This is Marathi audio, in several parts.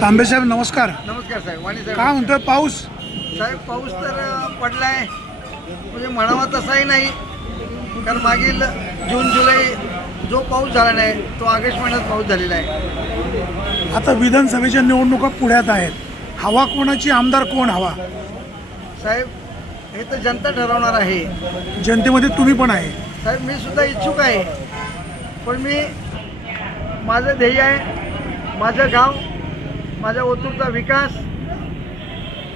तांबे साहेब नमस्कार. नमस्कार साहेब वाणी साहेब काय म्हणतोय पाऊस? साहेब पाऊस तर पडलाय. म्हणजे म्हणावा तसाही नाही. कारण मागील जून जुलै जो पाऊस झाला नाही तो ऑगस्ट महिन्यात पाऊस झालेला आहे. आता विधानसभेच्या निवडणुका पुढ्यात आहेत. हवा कोणाची आमदार कोण हवा? साहेब हे तर जनता ठरवणार आहे. जनतेमध्ये तुम्ही पण आहे. साहेब मी सुद्धा इच्छुक आहे. पण मी माझं ध्येय आहे माझं गाव माझ्या ओतूरचा विकास.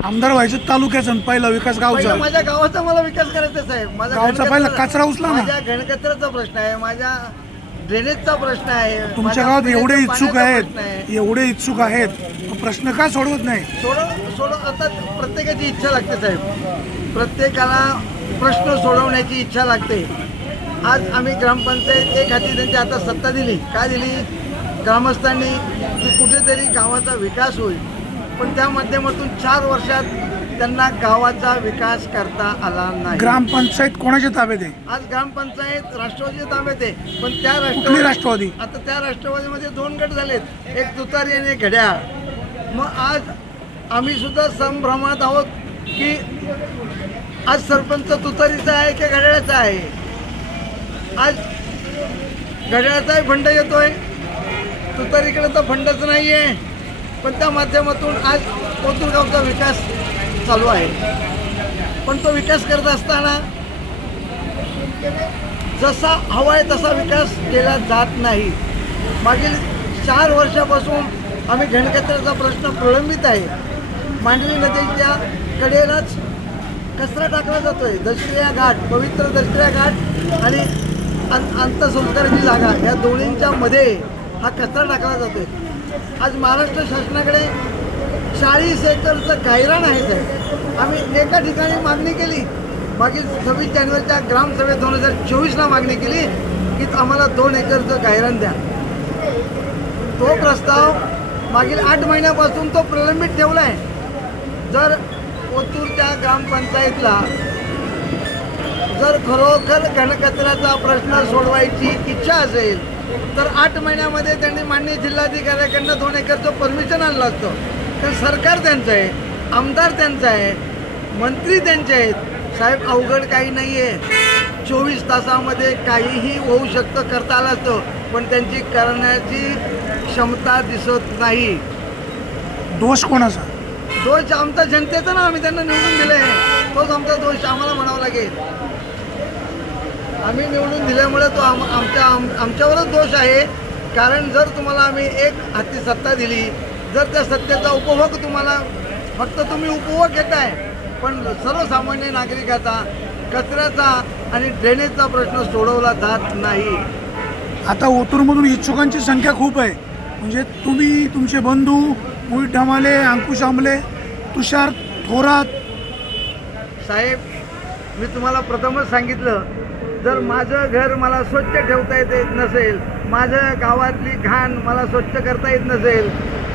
आमदार व्हायचं तालुक्याचा पहिला विकास पहिला गावचा. माझ्या गावाचा मला विकास करायचा आहे, साहेब. माझा गावचा घनकचरा- पहिला कचरा उचला ना. माझ्या घनकचऱ्याचा प्रश्न आहे. माझ्या ड्रेनेजचा प्रश्न आहे. तुमच्या माझ्या गावात एवढे पिण्याच्या इच्छुक पाण्याचा आहेत. आहे. एवढे इच्छुक आहेत. मग प्रश्न का सोडवत नाही? सोडव सोडव आता प्रत्येकाची इच्छा लागते साहेब. प्रत्येकाला प्रश्न सोडवण्याची इच्छा लागते. आज आम्ही ग्रामपंचायत एक हाती त्यांची आता सत्ता दिली. का दिली? ग्रामस्थांनी की कुठेतरी गावाचा विकास होईल. पण त्या माध्यमातून चार वर्षात त्यांना गावाचा विकास करता आला नाही. ग्रामपंचायत कोणाच्या ताब्यात आहे? आज ग्रामपंचायत राष्ट्रवादी ताब्यात आहे. पण त्या कुठली राष्ट्रवादी आता त्या राष्ट्रवादीमध्ये दोन गट झालेत. एक तुतारी आणि घड्याळ. मग आज आम्ही सुद्धा संभ्रमात आहोत की आज सरपंच तुतारीचा आहे की घड्याळाचा आहे? आज घड्याळाचाही फंड येतोय. तुतारीकडे तर फंडच नाही आहे पण त्या माध्यमातून आज कोतुरगावचा विकास चालू आहे. पण तो विकास करत असताना जसा हवा आहे तसा विकास केला जात नाही. मागील चार वर्षापासून आम्ही घनकचऱ्याचा प्रश्न प्रलंबित आहे. मांडवी नदीच्या कडेलाच कचरा टाकला जातोय. दशक्रिया घाट पवित्र दशक्रिया घाट आणि अंतसंस्काराची जागा या दोन्हींच्या मध्ये हा कचरा टाकला जातोय. आज महाराष्ट्र शासनाकडे चाळीस एकरचं गायरान आहे साहेब. आम्ही एका ठिकाणी मागणी केली. मागील सव्वीस जानेवारीच्या ग्रामसभेत दोन हजार चोवीसला मागणी केली की आम्हाला दोन एकरचं गायरान द्या. तो प्रस्ताव मागील आठ महिन्यापासून तो प्रलंबित ठेवला आहे जर ओतूरच्या ग्रामपंचायतला जर खरोखर घनकचऱ्याचा प्रश्न सोडवायची इच्छा असेल तर आठ महिन्यामध्ये त्यांनी माननीय जिल्हाधिकाऱ्याकडनं दोन एकरचं परमिशन आणलं असतं. तर सरकार त्यांचं आहे आमदार त्यांचं आहे मंत्री त्यांचे आहेत. साहेब अवघड काही नाही आहे चोवीस तासामध्ये काहीही होऊ शकतं करता आलं असतं पण त्यांची करण्याची क्षमता दिसत नाही. दोष कोणाचा? दोष आमचा जनतेचा ना आम्ही त्यांना निवडून दिले तोच आमचा दोष आम्हाला म्हणावा लागेल. आम्ही निवडून दिल्यामुळे तो आम आमच्या आम आमच्यावरच दोष आहे. कारण जर तुम्हाला आम्ही एक हाती सत्ता दिली जर त्या सत्तेचा उपभोग तुम्हाला फक्त तुम्ही उपभोग घेताय पण सर्वसामान्य नागरिकाचा कचऱ्याचा आणि ड्रेनेजचा प्रश्न सोडवला जात नाही. आता ओतूरमधून इच्छुकांची संख्या खूप आहे. म्हणजे तुम्ही तुमचे बंधू मोहित ढमाले अंकुश आंबले तुषार थोरात. साहेब मी तुम्हाला प्रथमच सांगितलं जर माझं घर मला स्वच्छ ठेवता येत येत नसेल माझ्या गावातली घाण मला स्वच्छ करता येत नसेल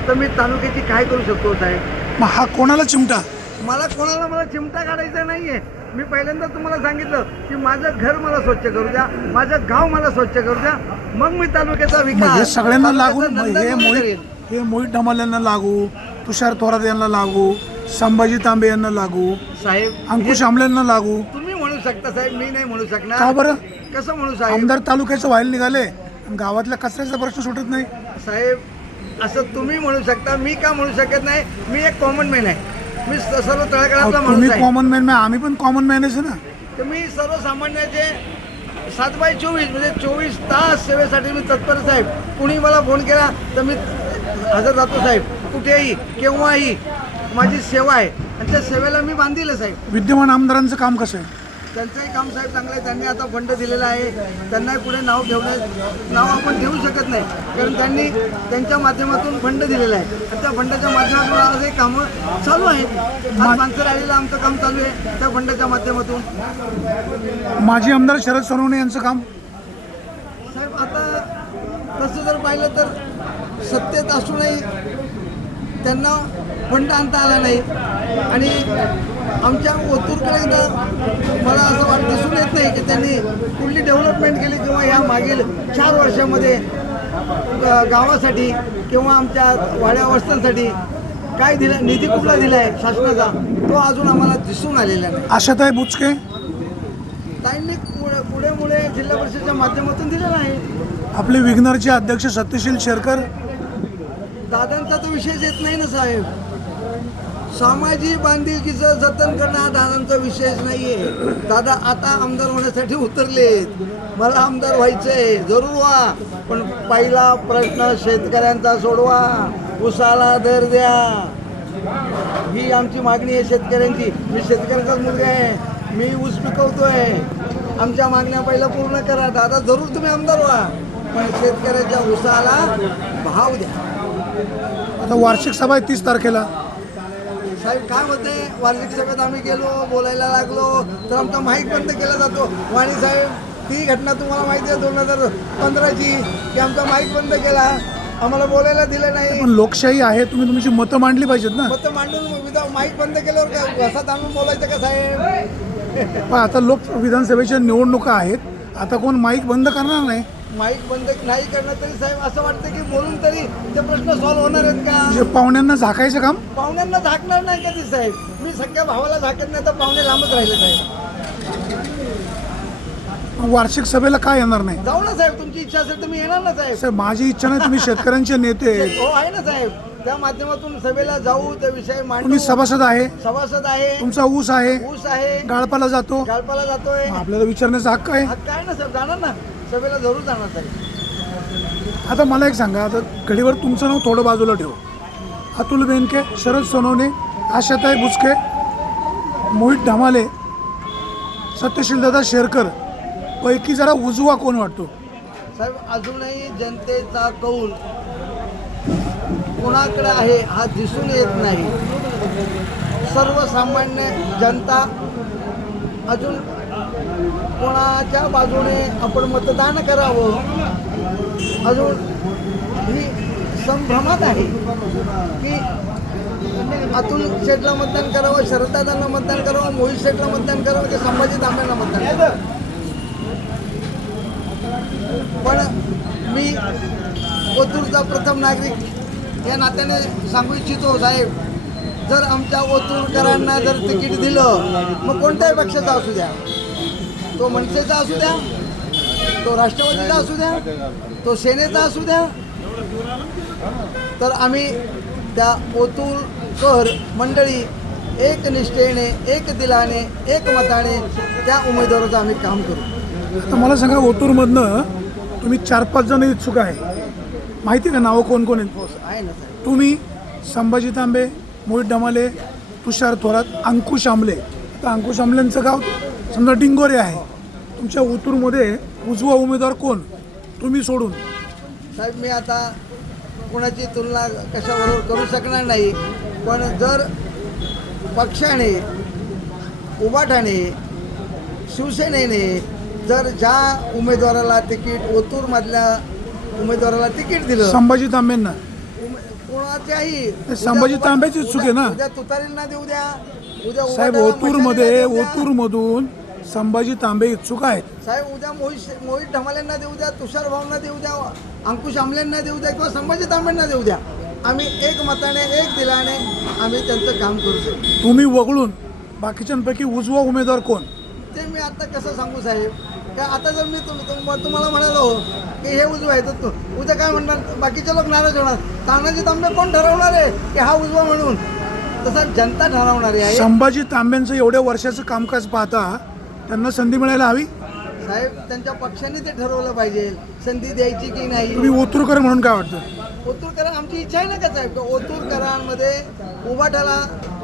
तर मी तालुक्याची काय करू शकतो साहेब? मग हा कोणाला चिमटा? मला कोणाला मला चिमटा काढायचा नाहीये. मी पहिल्यांदा तुम्हाला सांगितलं की माझं घर मला स्वच्छ करू द्या माझं गाव मला स्वच्छ करू द्या. मग मी तालुक्याचा हे विकास सगळ्यांना तालुक्याचा हे मोहित. हे ढमाल यांना लागू तुषार थोरात यांना लागू संभाजी तांबे यांना लागू साहेब अंकुश आंबले यांना लागू. म्हणू शकता साहेब मी नाही म्हणू का शकणार बरं? कसं म्हणू साहेब? आमदार तालुक्याचं व्हायला निघाले आणि गावातल्या कचऱ्याचा प्रश्न सुटत नाही. साहेब असं तुम्ही म्हणू शकता मी का म्हणू शकत नाही? मी एक कॉमन मॅन आहे. मी स- सर्व अहो, तळागाळातला तुम्ही माणूस आहे कॉमन मॅन आम्ही पण कॉमन मॅनच आहे ना तर मी सर्वसामान्याचे सात बाय चोवीस म्हणजे चोवीस तास सेवेसाठी मी तत्पर साहेब. कुणी मला फोन केला तर मी हजर राहतो साहेब. कुठेही केव्हाही माझी सेवा आहे. आणि त्या सेवेला मी बांधील आहे साहेब. विद्यमान आमदारांचं काम कसं आहे? त्यांचंही काम साहेब चांगलं आहे. त्यांनी आता फंड दिलेला आहे. त्यांनाही पुढे नाव ठेवण्यास नाव आपण ठेवू शकत नाही. कारण त्यांनी त्यांच्या माध्यमातून फंड दिलेला आहे. आणि त्या फंडाच्या माध्यमातून आज हे कामं चालू आहेत. आज माणसं राहिलेलं आमचं काम चालू आहे. त्या फंडाच्या माध्यमातून. माजी आमदार शरद सोनवणे यांचं काम? साहेब आता तसं जर पाहिलं तर सत्तेत असूनही त्यांना फंड आणता आला नाही. आणि आमच्या ओतूरकडे मला असं वाटतं दिसून येत नाही की त्यांनी कुठली डेव्हलपमेंट केली किंवा या मागील चार वर्षामध्ये गावासाठी किंवा आमच्या वाड्या वस्त्यांसाठी काय दिलं निधी कुठला दिला आहे शासनाचा तो अजून आम्हाला दिसून आलेला नाही. आशाताई बुचके? ताईंनी पुढे पुढे मुळे जिल्हा परिषदेच्या माध्यमातून दिलेला आहे. आपले विघ्नरचे अध्यक्ष सत्यशील शेरकर? दादांचा तर विषयच येत नाही ना साहेब. सामाजिक बांधिलकीचं जतन करणं हा दादांचा विषयच आहे दादा आता आमदार होण्यासाठी उतरलेत. मला आमदार व्हायचंय. जरूर व्हा. पण पहिला प्रश्न शेतकऱ्यांचा सोडवा. उसाला दर द्या. ही आमची मागणी आहे शेतकऱ्यांची. मी शेतकऱ्यांचाच मुलगा आहे. मी ऊस पिकवतोय. आमच्या मागण्या पहिला पूर्ण करा. दादा जरूर तुम्ही आमदार व्हा. पण शेतकऱ्याच्या उसाला भाव द्या. आता वार्षिक सभा आहे तीस तारखेला. साहेब काय होते वार्षिक सभेत आम्ही गेलो बोलायला लागलो. तर आमचा माईक बंद केला जातो. वाणी साहेब ती घटना तुम्हाला माहिती आहे दोन हजार पंधराची की आमचा माईक बंद केला. आम्हाला बोलायला दिलं नाही. पण लोकशाही आहे तुम्ही तुमची मतं मांडली पाहिजेत ना. मग मांडून विदा माईक बंद केल्यावर काय घसात आणून बोलायचं का साहेब? पण आता लोक विधानसभेच्या निवडणुका आहेत. आता कोण माईक बंद करणार नाही? माईक बंद नाही करणं तरी साहेब असं वाटतं की बोलून तरी ते प्रश्न सॉल्व्ह होणार आहेत का? पाहुण्यांना झाकायचं काम? पाहुण्यांना झाकणार नाही कधी साहेब. मी सगळ्या भावाला झाकत नाही तर पाहुणे लांबच राहिले साहेब. वार्षिक सभेला काय येणार नाही? जाऊ ना साहेब तुमची इच्छा असेल तर मी येणार ना साहेब. साहेब माझी इच्छा नाही तुम्ही शेतकऱ्यांचे नेते. हो आहे ना साहेब. त्या माध्यमातून सभेला जाऊ त्या विषय मांडू. तुम्ही सभासद आहे. सभासद आहे. तुमचा ऊस आहे. ऊस आहे. गाळपाला जातो. गाळपाला जातोय. आपल्याला विचारण्याचा हक्क आहे. हा काय ना साहेब जाणार ना. सभेला जरूर जाणार साहेब आता मला एक सांगा आता घडीवर तुमचं नाव थोडं बाजूला ठेव. अतुल बेनके शरद सोनवणे आशाताई बुचके मोहित ढमाले सत्यशील दादा शेरकर पैकी जरा उजवा कोण वाटतो? साहेब अजूनही जनतेचा कौल कोणाकडे आहे हा दिसून येत नाही. सर्वसामान्य जनता अजून कोणाच्या बाजूने आपण मतदान करावं? अजून ही संभ्रमात आहे की अतुल शेठला मतदान करावं शरददादांना मतदान करावं मोहित शेठला मतदान करावं की संभाजी तांब्यांना मतदान करावं? पण मी ओतूरचा प्रथम नागरिक या नात्याने सांगू इच्छितो साहेब जर आमच्या ओतूरकरांना जर तिकीट दिलं मग कोणत्याही पक्षाचा असू द्या. तो मनसेचा असू द्या तो राष्ट्रवादीचा असू द्या तो सेनेचा असू द्या. तर आम्ही त्या ओतूरकर मंडळी एक निष्ठेने एक दिलाने एक मताने त्या उमेदवाराचं आम्ही काम करू. आता मला सांगा ओतूरमधनं तुम्ही चार पाच जण इच्छुक आहे. माहिती का नावं कोण कोण आहेत? हो आहे ना साहेब तुम्ही संभाजी तांबे मोहित डमाले तुषार थोरात अंकुश आमले. आता अंकुश आमलेंचं गाव समजा डिंगोरे आहे तुमच्या ओतूरमध्ये उजवा उमेदवार कोण तुम्ही सोडून साहेब मी आता कोणाची तुलना कशाबरोबर करू शकणार नाही पण जर पक्षाने उबाठाने शिवसेनेने जर ज्या उमेदवाराला तिकीट ओतूरमधल्या उमेदवाराला तिकीट दिलं संभाजी तांबेंना उमे- कोणाच्याही उद्या संभाजी तांबेच इच्छुक आहे ना? उद्या तुतारींना देऊ द्या उद्या साहेब ओतूरमध्ये. ओतूरमधून संभाजी तांबे इच्छुक आहेत. साहेब उद्या मोहित मोहित ढमालेंना देऊ द्या तुषार भाऊंना देऊ द्या अंकुश आमलेंना देऊ द्या किंवा संभाजी तांबेंना देऊ द्या. आम्ही एक मताने एक दिलाने आम्ही त्यांचं काम करू शकतो. तुम्ही वगळून बाकीच्यांपैकी उजवा उमेदवार कोण? ते मी आता कसं सांगू साहेब? का आता जर मी तुम- तुम- तुम्हाला म्हणालो की हे उजवा आहे तर तू उद्या काय म्हणणार? बाकीचे लोक नाराज होणार. तानाजी तांबे कोण ठरवणार आहे की हा उजवा म्हणून? तसा जनता ठरवणारी आहे. संभाजी तांब्यांचं एवढ्या वर्षाचं कामकाज पाहता त्यांना संधी मिळायला हवी? साहेब त्यांच्या पक्षाने ते ठरवलं पाहिजे. संधी द्यायची की नाही? तुम्ही ओतूरकर म्हणून काय वाटतं? ओतूरकर आमची इच्छा आहे ना का साहेब? ओतूरकरांमध्ये उभाटाला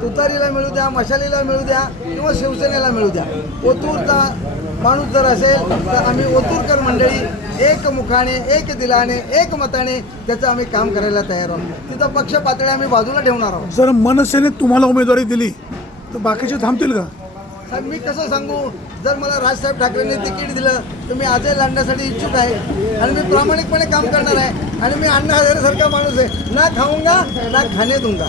तुतारीला मिळू द्या मशालीला मिळू द्या किंवा शिवसेनेला मिळू द्या. ओतूरचा माणूस जर असेल तर आम्ही ओतूरकर मंडळी एक मुखाने एक दिलाने एक मताने त्याचं आम्ही काम करायला तयार आहोत. तिथं पक्ष पातळी आम्ही बाजूला ठेवणार आहोत. जर मनसेने तुम्हाला उमेदवारी दिली तर बाकीचे थांबतील का? साहेब मी कसं सांगू? जर मला राजसाहेब ठाकरेंनी तिकीट दिलं तर मी आजही लढण्यासाठी इच्छुक आहे. आणि मी प्रामाणिकपणे काम करणार आहे. आणि मी अण्णा हजारेसारखा माणूस आहे. ना खाऊंगा ना खाणे दूंगा